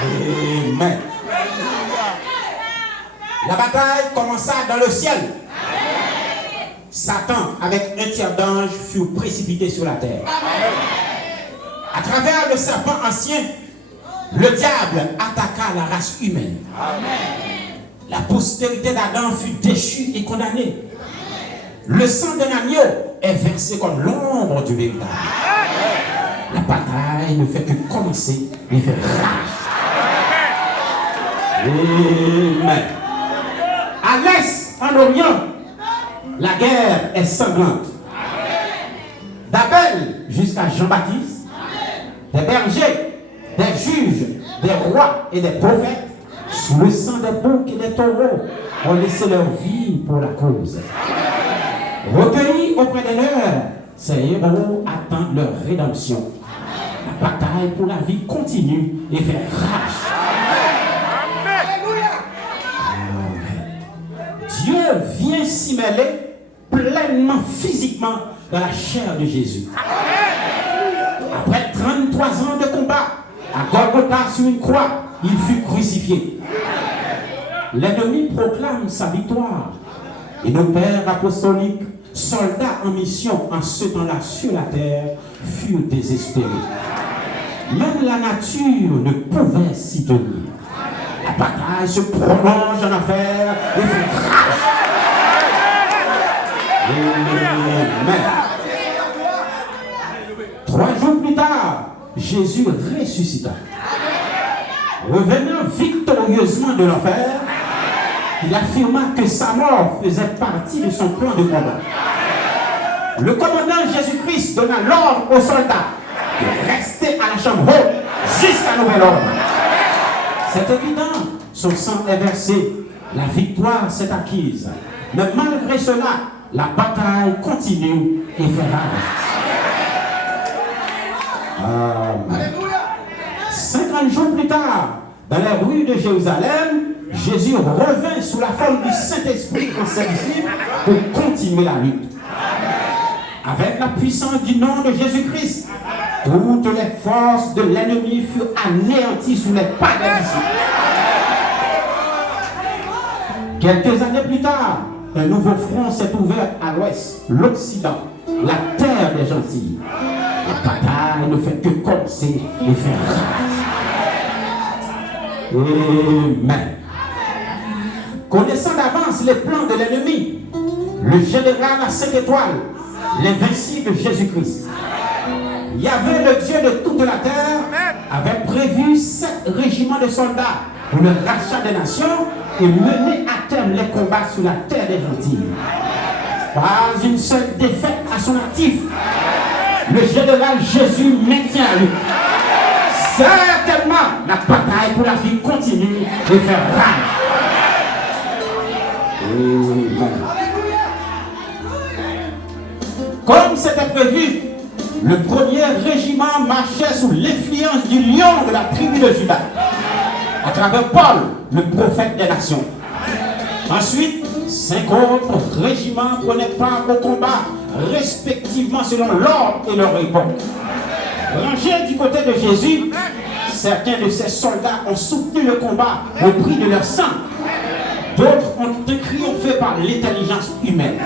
Amen. La bataille commença dans le ciel. Satan, avec un tiers d'ange, fut précipité sur la terre. À travers le serpent ancien, le diable attaqua la race humaine. La postérité d'Adam fut déchue et condamnée. Le sang d'un agneau est versé comme l'ombre du véritable. La bataille ne fait que commencer et faire rage. Amen. À l'est, en Orient, la guerre est sanglante. D'Abel jusqu'à Jean-Baptiste, des bergers, des juges, des rois et des prophètes, sous le sang des boucs et des taureaux, ont laissé leur vie pour la cause. Recueillis auprès de leurs, ces héros attendent leur rédemption. La bataille pour la vie continue et fait rage. Dieu vient s'y mêler pleinement physiquement dans la chair de Jésus. Après 33 ans de combat, à Golgotha sur une croix, il fut crucifié. L'ennemi proclame sa victoire. Et nos pères apostoliques, soldats en mission en ce temps-là sur la terre, furent désespérés. Même la nature ne pouvait s'y tenir. La bataille se prolonge en affaires et fait rage. Amen. 3 jours plus tard, Jésus ressuscita. Revenant victorieusement de l'enfer, il affirma que sa mort faisait partie de son plan de combat. Le commandant Jésus-Christ donna l'ordre aux soldats de rester à la chambre haute jusqu'à nouvel ordre. C'est évident, son sang est versé, la victoire s'est acquise. Mais malgré cela, la bataille continue et fait rage. Amen. 50 jours plus tard, dans les rues de Jérusalem, Jésus revint sous la forme du Saint-Esprit en ses disciples pour continuer la lutte. Avec la puissance du nom de Jésus-Christ, toutes les forces de l'ennemi furent anéanties sous les pas des disciples. Quelques années plus tard, un nouveau front s'est ouvert à l'ouest, l'Occident, la terre des gentils. La bataille ne fait que commencer et faire rage. Amen. Connaissant d'avance les plans de l'ennemi, le général à 5 étoiles, l'invincible Jésus-Christ, Yahvé, le Dieu de toute la terre, avait prévu 7 régiments de soldats pour le rachat des nations et mener à terme les combats sur la terre des gentils. Pas une seule défaite à son actif. Le général Jésus maintient à lui. Certainement, la bataille pour la vie continue et fait rage. Comme c'était prévu, le premier régiment marchait sous l'influence du lion de la tribu de Juda, à travers Paul, le prophète des nations. Ensuite, 5 autres régiments prenaient part au combat, respectivement selon l'ordre et leur époque. Rangés du côté de Jésus, certains de ses soldats ont soutenu le combat au prix de leur sang. D'autres ont triomphé par l'intelligence humaine.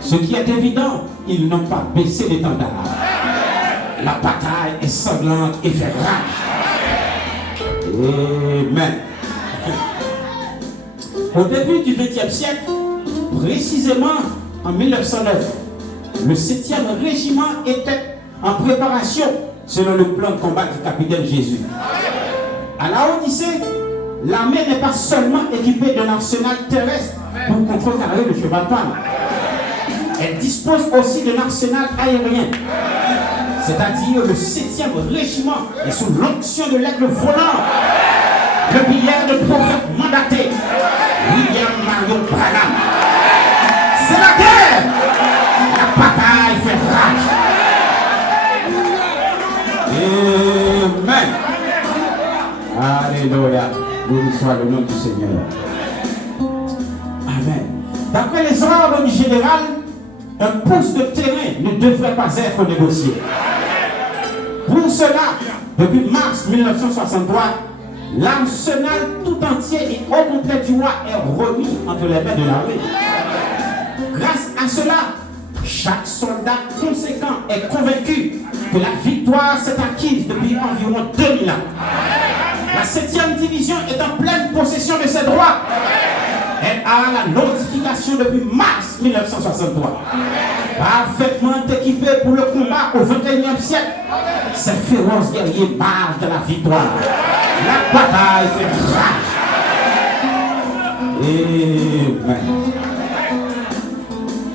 Ce qui est évident, ils n'ont pas baissé l'étendard. La bataille est sanglante et fait rage. Amen. Au début du XXe siècle, précisément en 1909, le 7e régiment était en préparation selon le plan de combat du capitaine Jésus. À la Odyssée, l'armée n'est pas seulement équipée d'un arsenal terrestre pour contrecarrer le cheval palme. Elle dispose aussi d'un arsenal aérien, c'est-à-dire le 7e régiment est sous l'onction de l'aigle volant, le billet de prophète mandaté, William Marion Branham. C'est la guerre, la bataille fait rage. Amen. Alléluia. Béni soit le nom du Seigneur. Amen. D'après les ordres du général, un pouce de terrain ne devrait pas être négocié. Pour cela, depuis mars 1963, L'arsenal tout entier et au complet du roi est remis entre les mains de l'armée. Grâce à cela, chaque soldat conséquent est convaincu que la victoire s'est acquise depuis environ 2000 ans. La 7e division est en pleine possession de ses droits. Elle a la notification depuis mars 1963. Parfaitement équipée pour le combat au XXIe siècle, ces féroces guerriers marchent de la victoire. La bataille fait rage. Amen.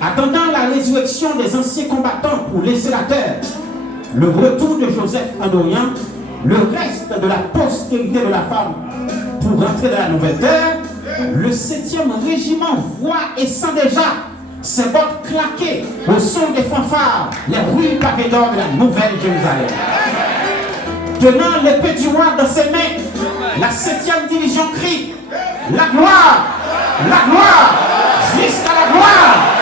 Attendant la résurrection des anciens combattants pour laisser la terre, le retour de Joseph en Orient, le reste de la postérité de la femme pour rentrer dans la nouvelle terre, le 7e régiment voit et sent déjà ses bottes claquer au son des fanfares, les rues pavées d'or de la nouvelle Jérusalem. Tenant l'épée du roi dans ses mains, la 7e division crie la gloire, jusqu'à la gloire.